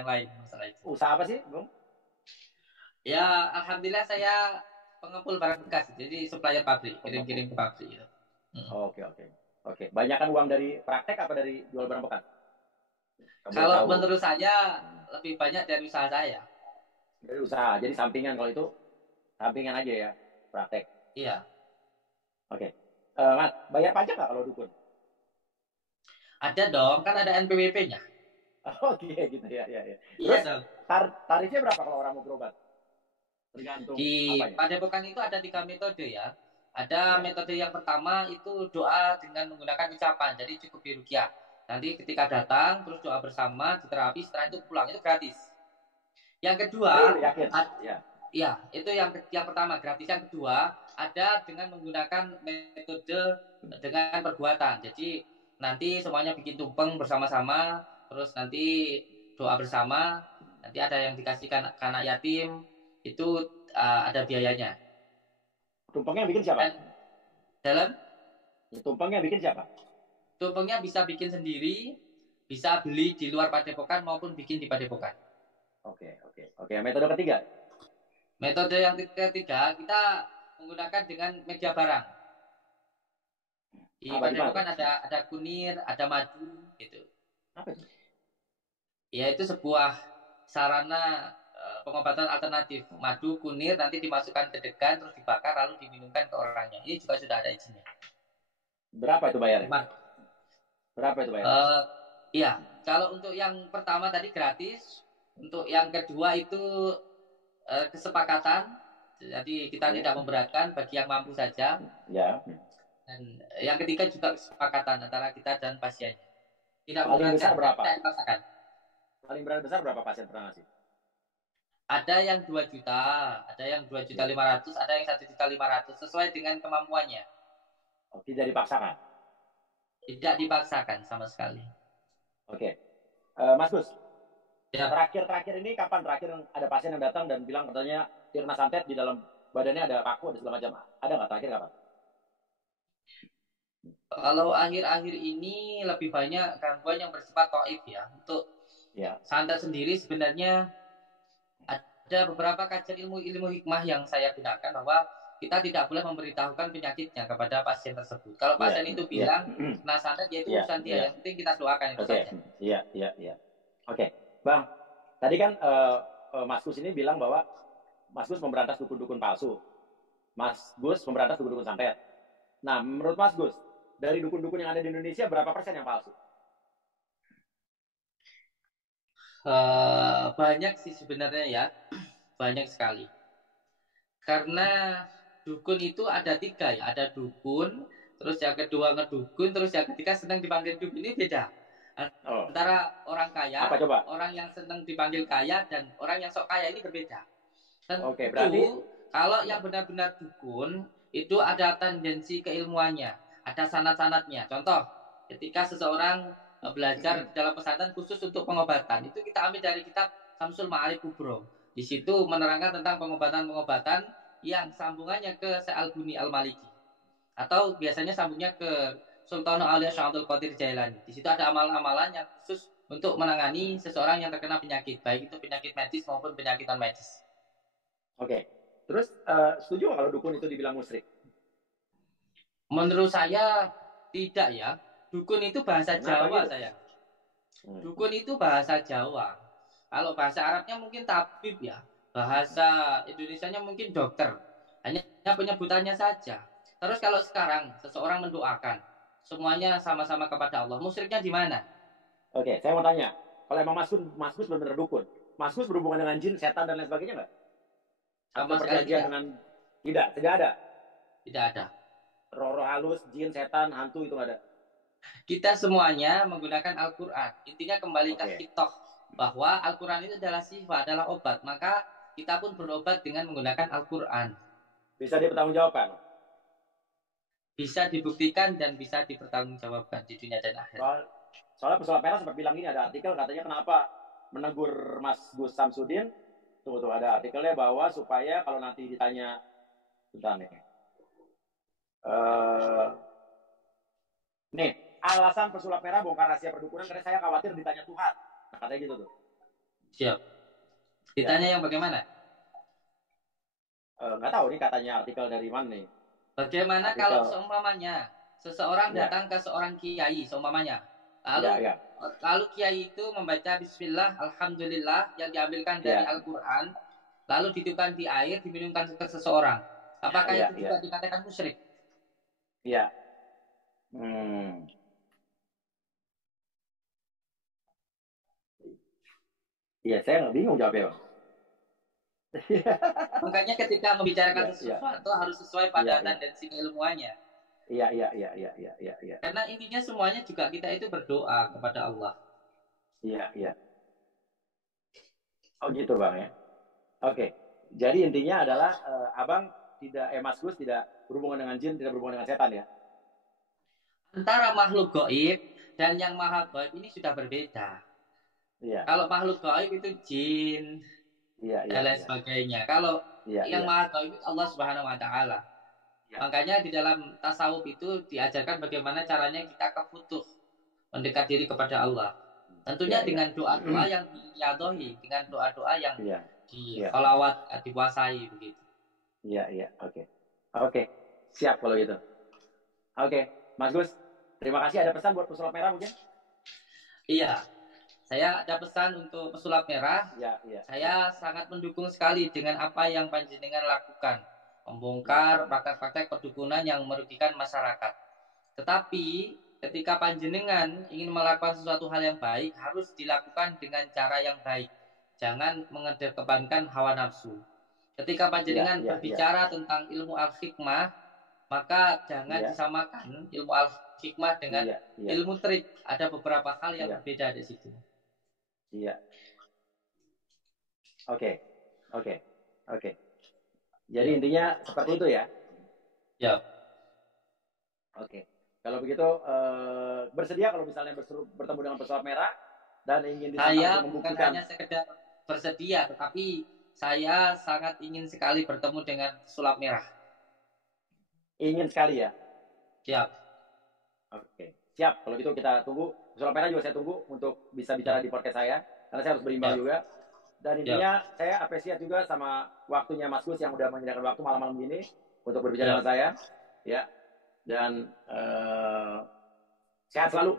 yang lain masalah itu. Usaha apa sih, Bung? Ya, alhamdulillah saya pengepul barang bekas, jadi supplier pabrik, kirim-kirim ke pabrik gitu. Oke, oke. Oke, banyakkan uang dari praktek apa dari jual barang bekas? Kamu boleh Kalau tahu. menurut saya lebih banyak dari usaha saya. Dari usaha, jadi sampingan kalau itu sampingan aja ya, praktek. Iya, Oke. Mas, bayar pajak nggak kalau dukun? ada dong, kan ada NPWP-nya. Oke, gitu ya, ya, ya. Iya Terus dong. tarifnya berapa kalau orang mau berobat? Tergantung Di apanya. Padepokan itu ada 3 metode ya. Ada Ya. metode yang pertama itu doa dengan menggunakan ucapan, jadi cukup dirukyah. Nanti ketika datang, terus doa bersama, diterapi, setelah itu pulang, itu gratis. Yang Betul, kedua, yakin? Ya. ya itu yang pertama gratis. Yang kedua ada dengan menggunakan metode dengan perbuatan. Jadi nanti semuanya bikin tumpeng bersama-sama, terus nanti doa bersama, nanti ada yang dikasihkan ke anak yatim, itu ada biayanya. Tumpengnya bikin siapa? Dan dalam Tumpengnya bikin siapa? tumpengnya bisa bikin sendiri, bisa beli di luar padepokan maupun bikin di padepokan. Oke, oke. Oke, metode ketiga. Metode yang ketiga kita menggunakan dengan media barang. Di Apa gimana tuh? padepokan ada kunir, ada madu gitu. Apa itu? Ya itu sebuah sarana pengobatan alternatif. Madu, kunir nanti dimasukkan ke degan terus dibakar lalu diminumkan ke orangnya. Ini juga sudah ada izinnya. Berapa itu bayarnya? Cuman, Berapa itu bayarnya? uh, iya, kalau untuk yang pertama tadi gratis, untuk yang kedua itu kesepakatan. Jadi kita tidak memberatkan bagi yang mampu saja. Ya. Dan yang ketiga juga kesepakatan antara kita dan pasiennya. Tidak Paling besar memberatkan dan berapa? tidak dipaksakan. Paling berat besar berapa pasien pernah ngasih? Ada yang 2 juta, ada yang 2.500.000, ada yang 1.500.000 sesuai dengan kemampuannya. Oh, tidak dipaksakan. Tidak dipaksakan sama sekali. Oke. Mas Gus, Ya, terakhir ini kapan terakhir ada pasien yang datang dan bilang katanya Tirna santet di dalam badannya ada paku, ada segala macam. Ada nggak terakhir kapan? kalau akhir-akhir ini lebih banyak gangguan yang bersifat toib ya. Untuk Ya. santet sendiri sebenarnya ada beberapa kajian ilmu hikmah yang saya gunakan bahwa kita tidak boleh memberitahukan penyakitnya kepada pasien tersebut. Kalau Iya, pasien itu iya. bilang kena santet, yaitu Iya, urusan dia. iya. Yang penting kita doakan itu Oke. saja. Iya, iya, iya. Oke. Bang, tadi kan Mas Gus ini bilang bahwa Mas Gus memberantas dukun-dukun palsu. Mas Gus memberantas dukun-dukun santet. Nah, menurut Mas Gus, dari dukun-dukun yang ada di Indonesia, berapa persen yang palsu? Banyak sih sebenarnya ya, banyak sekali. Karena dukun itu ada 3 ya, ada dukun, terus yang kedua ngedukun, terus yang ketiga senang dipanggil dukun. Ini beda Oh, antara orang kaya, apa coba? orang yang senang dipanggil kaya, dan orang yang sok kaya, ini berbeda. Oke, berarti Tentu kalau ya. yang benar-benar dukun itu ada tendensi keilmuannya, ada sanat-sanatnya. Contoh, ketika seseorang belajar dalam pesantren khusus untuk pengobatan, itu kita ambil dari kitab Samsul Ma'arif Kubro. Di situ menerangkan tentang pengobatan-pengobatan yang sambungannya ke Sa'al-Buni Al-Maliki. Atau biasanya sambungnya ke Sultan Aulia Syaikhul Qadir Jailani. Di situ ada amalan-amalan yang khusus untuk menangani seseorang yang terkena penyakit, baik itu penyakit medis maupun penyakit non medis. Oke. Terus setuju nggak kalau dukun itu dibilang musyrik? Menurut saya tidak ya. Dukun itu bahasa Kenapa Jawa gitu? saya. Dukun itu bahasa Jawa. Kalau bahasa Arabnya mungkin tabib ya. Bahasa Indonesianya mungkin dokter. Hanya penyebutannya saja. Terus kalau sekarang seseorang mendoakan, semuanya sama-sama kepada Allah. Musyriknya di mana? Oke, saya mau tanya. Kalau emang Mas Gus benar-benar dukun, Mas Gus berhubungan dengan jin, setan dan lain sebagainya nggak? Atau Sama sekali perjanjian tidak. dengan tidak ada. Tidak ada. Roh-roh halus, jin, setan, hantu itu nggak ada. Kita semuanya menggunakan Al-Quran. Intinya kembali ke Oke. hitoh. Bahwa Al-Quran itu adalah sifat, adalah obat. Maka kita pun berobat dengan menggunakan Al-Quran. Bisa dipertanggungjawabkan. Bisa dibuktikan dan bisa dipertanggungjawabkan di dunia dan akhirat. Soalnya pesulap merah sempat bilang gini, ada artikel katanya kenapa menegur Mas Gus Samsudin. Tunggu ada artikelnya bahwa supaya kalau nanti ditanya bentar nih. Nih, alasan pesulap merah bongkar rahasia perdukunan karena saya khawatir ditanya Tuhan. Nah, katanya gitu tuh. Siap. Ya. Ditanya yang bagaimana? Nggak tahu nih katanya artikel dari mana nih. Bagaimana Artikel. kalau seumpamanya seseorang Ya. datang ke seorang kiai, seumpamanya, lalu Ya, ya. lalu kiai itu membaca Bismillah, Alhamdulillah yang diambilkan dari Ya. Al-Quran, lalu ditiupkan di air, diminumkan ke seseorang. Apakah Ya, itu ya. juga dikatakan musyrik? Ya. Hmm. Iya, saya nggak bingung jawabnya, Bang. Makanya ketika membicarakan Iya, iya. sesuatu harus sesuai Iya, pada iya. tendensi keilmuannya. Iya, iya, iya, iya, iya, iya, iya. Karena intinya semuanya juga kita itu berdoa kepada Allah. Iya, iya. Oh gitu, Bang ya. Oke. Jadi intinya adalah Abang tidak Mas Gus tidak berhubungan dengan jin, tidak berhubungan dengan setan ya. Antara makhluk gaib dan yang maha gaib ini sudah berbeda. Iya. Kalau makhluk gaib itu jin Iya, dan iya, lain iya. sebagainya. Kalau Iya, yang iya. maha gaib itu Allah Subhanahu wa taala. Iya. Makanya di dalam tasawuf itu diajarkan bagaimana caranya kita kefutuh mendekat diri kepada Allah. Iya, Tentunya iya. dengan doa-doa yang diyadohi, dengan doa-doa yang Iya. di Iya. kholawat, dikuasai begitu. Iya, iya. Oke. Oke. Siap kalau gitu. Oke, Mas Gus. Terima kasih. Ada pesan buat pesulap merah mungkin? Iya, saya ada pesan untuk pesulap merah. Iya, iya. Saya sangat mendukung sekali dengan apa yang panjenengan lakukan, Iya. membongkar praktek-praktek perdukunan yang merugikan masyarakat. Tetapi ketika panjenengan ingin melakukan sesuatu hal yang baik, harus dilakukan dengan cara yang baik. Jangan mengedepankan hawa nafsu. Ketika Iya, panjenengan iya, iya. berbicara tentang ilmu al-hikmah, maka jangan Iya, disamakan ilmu al-hikmah dengan iya, iya. ilmu trik. Ada beberapa hal yang Iya, berbeda di situ. iya. Oke. Oke. Oke. Jadi Ya. intinya seperti itu ya. Ya. Oke. Kalau begitu bersedia kalau misalnya bertemu dengan pesulap merah dan ingin disantap Saya untuk bukan membuktikan. hanya sekedar bersedia, tetapi saya sangat ingin sekali bertemu dengan sulap merah. Ingin sekali ya. Siap. Oke. Siap. Kalau gitu kita tunggu. Pesulap merah juga saya tunggu untuk bisa bicara di podcast saya karena saya harus berimbang Siap. juga. Dan Siap. intinya saya apresiat juga sama waktunya Mas Gus yang udah menyediakan waktu malam-malam ini untuk berbicara Siap. dengan saya. Ya. Dan sehat selalu.